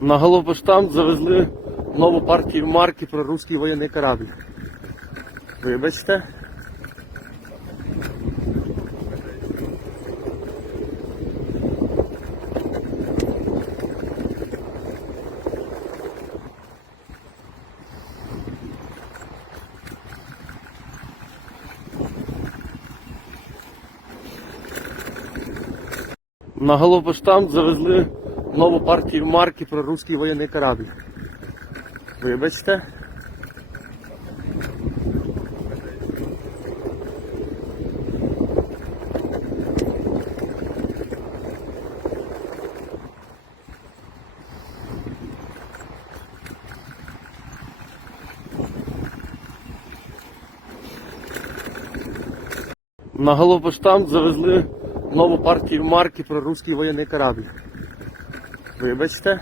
На Головпоштамт завезли нову партію марки про русський воєнний корабль. Вибачте. На Головпоштамт завезли нову партію марки про русський воєнний корабль. Вибачте. На Головпоштамт завезли нову партію марки про русський воєнний корабль. Вибачте.